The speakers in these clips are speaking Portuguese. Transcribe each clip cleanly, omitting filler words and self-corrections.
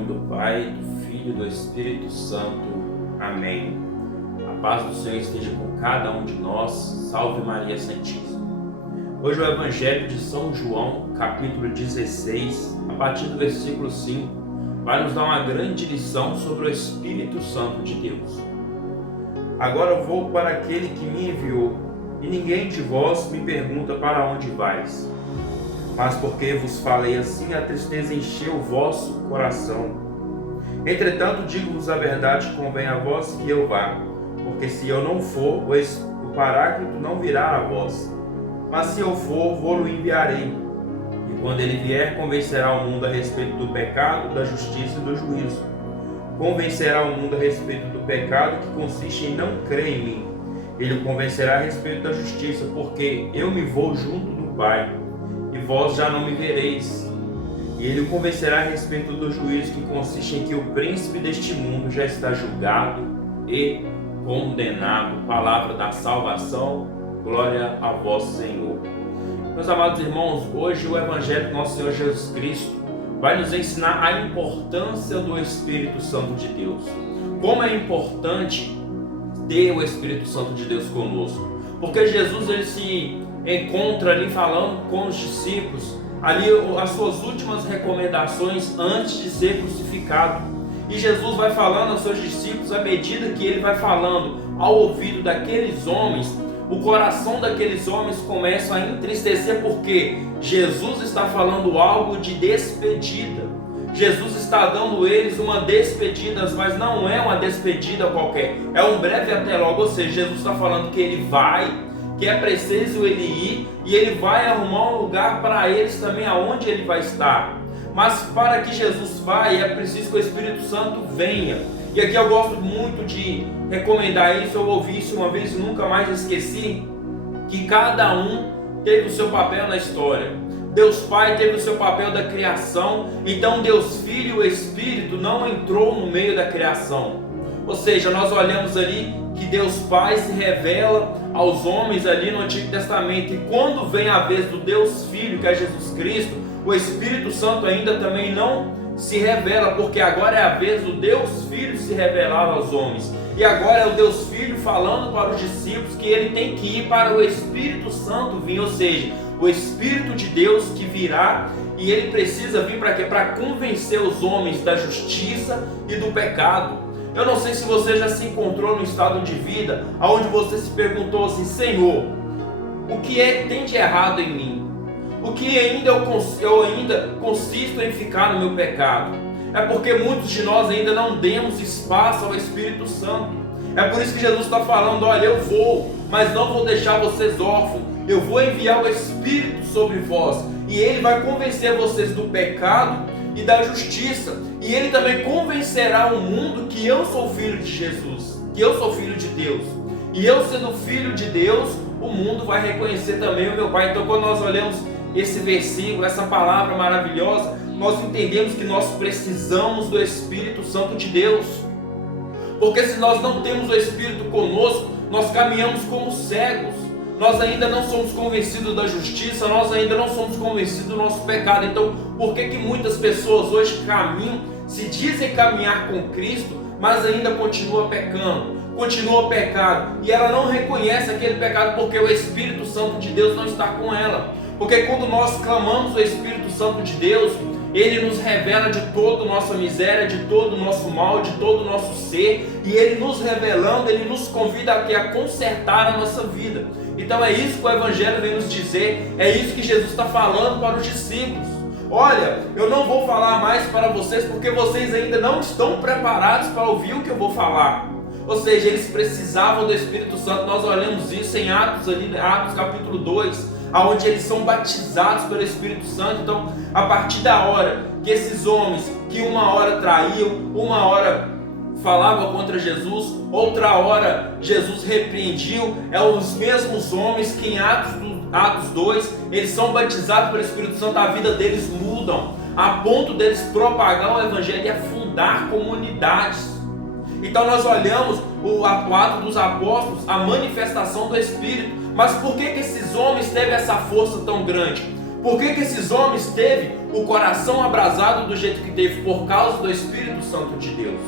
nome do Pai, do Filho e do Espírito Santo. Amém. A paz do Senhor esteja com cada um de nós. Salve Maria Santíssima. Hoje o Evangelho de São João, capítulo 16, a partir do versículo 5, vai nos dar uma grande lição sobre o Espírito Santo de Deus. Agora eu vou para aquele que me enviou, e ninguém de vós me pergunta para onde vais. Mas porque vos falei assim, a tristeza encheu o vosso coração. Entretanto, digo-vos a verdade, convém a vós que eu vá, porque se eu não for, o Paráclito não virá a vós. Mas se eu for, vou-lo enviarei. E quando ele vier, convencerá o mundo a respeito do pecado, da justiça e do juízo. Convencerá o mundo a respeito do pecado, que consiste em não crer em mim. Ele o convencerá a respeito da justiça, porque eu me vou junto do Pai, e vós já não me vereis. E ele o convencerá a respeito do juízo, que consiste em que o príncipe deste mundo já está julgado e condenado. Palavra da salvação, glória a vós, Senhor. Meus amados irmãos, hoje o Evangelho do nosso Senhor Jesus Cristo vai nos ensinar a importância do Espírito Santo de Deus. Como é importante ter o Espírito Santo de Deus conosco. Porque Jesus ele se encontra ali falando com os discípulos, ali as suas últimas recomendações antes de ser crucificado. E Jesus vai falando aos seus discípulos, à medida que ele vai falando ao ouvido daqueles homens, o coração daqueles homens começa a entristecer, porque Jesus está falando algo de despedida. Jesus está dando eles uma despedida, mas não é uma despedida qualquer, é um breve até logo. Ou seja, Jesus está falando que ele vai, que é preciso ele ir, e ele vai arrumar um lugar para eles também aonde ele vai estar. Mas para que Jesus vá, é preciso que o Espírito Santo venha. E aqui eu gosto muito de recomendar isso. Eu ouvi isso uma vez e nunca mais esqueci, que cada um teve o seu papel na história. Deus Pai teve o seu papel da criação, então Deus Filho e o Espírito não entrou no meio da criação. Ou seja, nós olhamos ali que Deus Pai se revela aos homens ali no Antigo Testamento, e quando vem a vez do Deus Filho, que é Jesus Cristo, o Espírito Santo ainda também não se revela, porque agora é a vez do Deus Filho se revelar aos homens. E agora é o Deus Filho falando para os discípulos que ele tem que ir para o Espírito Santo vir, ou seja, o Espírito de Deus que virá, e ele precisa vir para quê? Para convencer os homens da justiça e do pecado. Eu não sei se você já se encontrou num estado de vida onde você se perguntou assim: Senhor, o que tem de errado em mim? O que eu ainda consisto em ficar no meu pecado? É porque muitos de nós ainda não demos espaço ao Espírito Santo. É por isso que Jesus está falando: olha, eu vou, mas não vou deixar vocês órfãos. Eu vou enviar o Espírito sobre vós, e ele vai convencer vocês do pecado e da justiça. E ele também convencerá o mundo que eu sou filho de Jesus, que eu sou filho de Deus. E eu sendo filho de Deus, o mundo vai reconhecer também o meu Pai. Então, quando nós olhamos esse versículo, essa palavra maravilhosa, nós entendemos que nós precisamos do Espírito Santo de Deus. Porque se nós não temos o Espírito conosco, nós caminhamos como cegos. Nós ainda não somos convencidos da justiça, nós ainda não somos convencidos do nosso pecado. Então, por que muitas pessoas hoje caminham, se dizem caminhar com Cristo, mas ainda continua pecando, continua pecado, e ela não reconhece aquele pecado porque o Espírito Santo de Deus não está com ela? Porque quando nós clamamos o Espírito Santo de Deus, ele nos revela de toda a nossa miséria, de todo o nosso mal, de todo o nosso ser, e ele nos revelando, ele nos convida a consertar a nossa vida. Então é isso que o Evangelho vem nos dizer, é isso que Jesus está falando para os discípulos. Olha, eu não vou falar mais para vocês porque vocês ainda não estão preparados para ouvir o que eu vou falar. Ou seja, eles precisavam do Espírito Santo. Nós olhamos isso em Atos capítulo 2, onde eles são batizados pelo Espírito Santo. Então, a partir da hora que esses homens, que uma hora traíam, uma hora falavam contra Jesus, outra hora Jesus repreendiu, os mesmos homens que em Atos 2, eles são batizados pelo Espírito Santo, a vida deles mudam, a ponto deles propagar o Evangelho e afundar comunidades. Então nós olhamos o ato dos apóstolos, a manifestação do Espírito. Mas por que esses homens teve essa força tão grande? Por que esses homens teve o coração abrasado do jeito que teve? Por causa do Espírito Santo de Deus.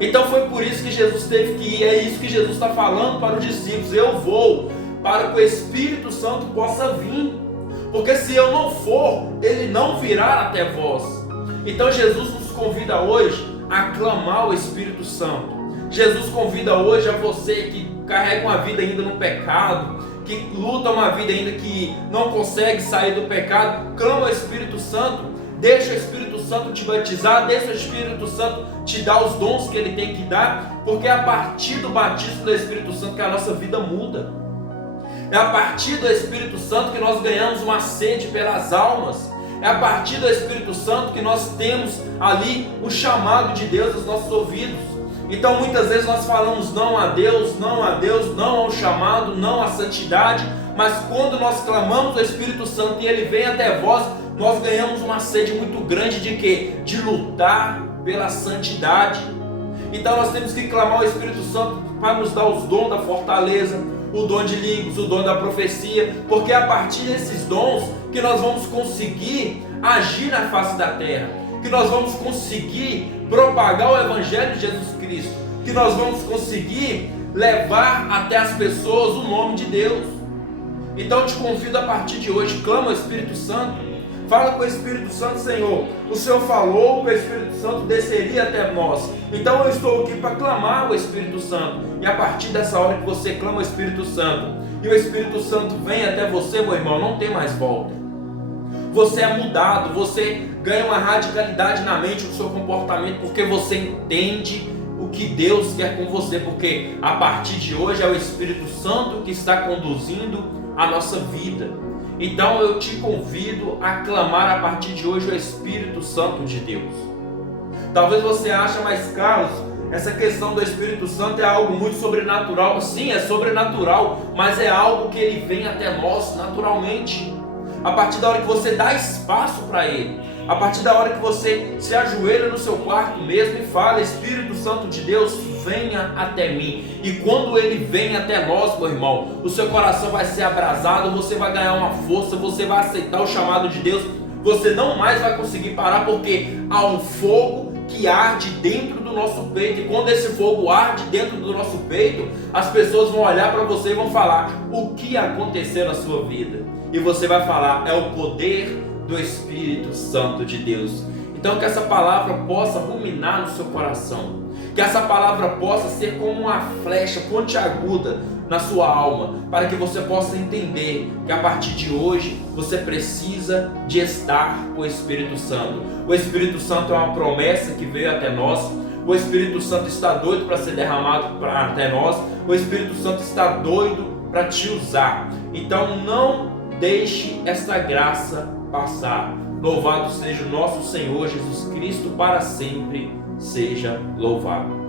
Então foi por isso que Jesus teve que ir. É isso que Jesus está falando para os discípulos. Eu vou para que o Espírito Santo possa vir. Porque se eu não for, ele não virá até vós. Então Jesus nos convida hoje a clamar o Espírito Santo. Jesus convida hoje a você que carrega uma vida ainda no pecado, que luta uma vida ainda que não consegue sair do pecado, clama o Espírito Santo, deixa o Espírito Santo te batizar, deixa o Espírito Santo te dar os dons que ele tem que dar, porque é a partir do batismo do Espírito Santo que a nossa vida muda. É a partir do Espírito Santo que nós ganhamos uma sede pelas almas. É a partir do Espírito Santo que nós temos ali o chamado de Deus aos nossos ouvidos. Então muitas vezes nós falamos não a Deus, não a Deus, não ao chamado, não à santidade, mas quando nós clamamos o Espírito Santo e ele vem até vós, nós ganhamos uma sede muito grande de quê? De lutar pela santidade. Então nós temos que clamar o Espírito Santo para nos dar os dons da fortaleza, o dom de línguas, o dom da profecia, porque é a partir desses dons que nós vamos conseguir agir na face da terra, que nós vamos conseguir propagar o Evangelho de Jesus Cristo, que nós vamos conseguir levar até as pessoas o nome de Deus. Então eu te convido a partir de hoje, clama o Espírito Santo, fala com o Espírito Santo: Senhor, o Senhor falou que o Espírito Santo desceria até nós, então eu estou aqui para clamar o Espírito Santo. E a partir dessa hora que você clama o Espírito Santo, e o Espírito Santo vem até você, meu irmão, não tem mais volta. Você é mudado, você ganha uma radicalidade na mente do seu comportamento, porque você entende o que Deus quer com você, porque a partir de hoje é o Espírito Santo que está conduzindo a nossa vida. Então eu te convido a clamar a partir de hoje o Espírito Santo de Deus. Talvez você ache, mas Carlos, essa questão do Espírito Santo é algo muito sobrenatural. Sim, é sobrenatural, mas é algo que ele vem até nós naturalmente. A partir da hora que você dá espaço para ele, a partir da hora que você se ajoelha no seu quarto mesmo e fala: Espírito Santo de Deus, venha até mim. E quando ele vem até nós, meu irmão, o seu coração vai ser abrasado, você vai ganhar uma força, você vai aceitar o chamado de Deus, você não mais vai conseguir parar, porque há um fogo que arde dentro do nosso peito. E quando esse fogo arde dentro do nosso peito, as pessoas vão olhar para você e vão falar: o que aconteceu na sua vida? E você vai falar: é o poder do Espírito Santo de Deus. Então que essa palavra possa ruminar no seu coração, que essa palavra possa ser como uma flecha pontiaguda na sua alma, para que você possa entender que a partir de hoje você precisa de estar com o Espírito Santo. O Espírito Santo é uma promessa que veio até nós. O Espírito Santo está doido para ser derramado até nós. O Espírito Santo está doido para te usar. Então não deixe esta graça passar. Louvado seja o nosso Senhor Jesus Cristo, para sempre seja louvado.